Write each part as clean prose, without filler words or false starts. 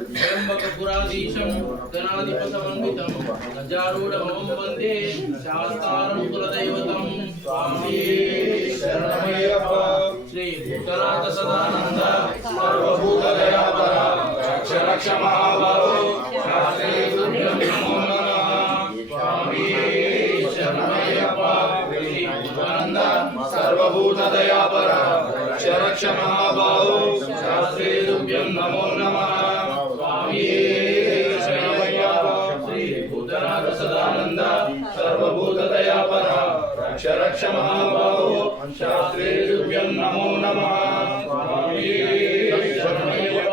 त्र्यंबकपुराधीशं गणाधिपसमन्वितं गजारूढमं वन्दे शास्तारं कुलदैवतं स्वामी शरणमय्यप्प। श्री भूतनाथ सदानंद सर्वभूतदयापर रक्ष रक्ष महाबाहो शास्त्रे तुभ्यं नमो नमः। स्वामी शरणमय्यप्प। श्री भूतानंद सर्वभूतदयापर रक्ष रक्ष महाबाहो शास्त्रे तुभ्यं नमो नमः। स्वामी शरणमय्यप्प। श्री भूतनाथ सदानंद सर्वभूतदयापर रक्ष रक्ष महाबाहो शास्त्रे तुभ्यं नमो नमः। स्वामी शरणमय्यप्प।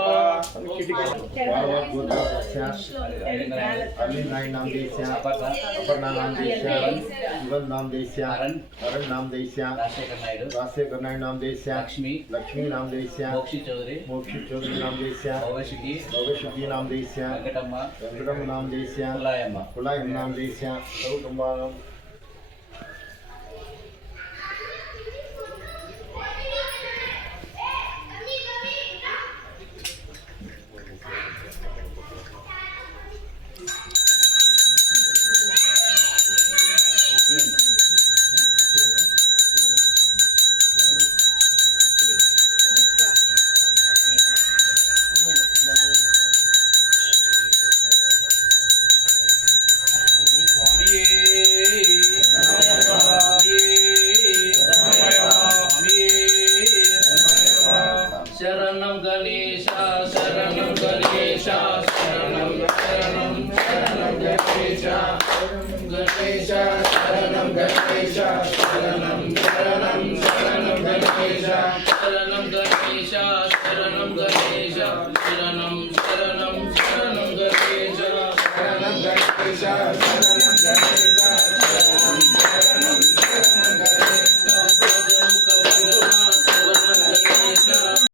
अरविंद नाम देश्या, अपर्णा नाम देश्या, जीवन नाम देश्या, अरुण नाम देश्या, राजशेखर नायडू नाम देश्या, लक्ष्मी नाम देश्या, मोक्षी चौधरी नाम देश्या, भव्यशुद्धि नाम देश्या, वेंकटम्मा नाम देश्या, कुलायम नाम देश्या,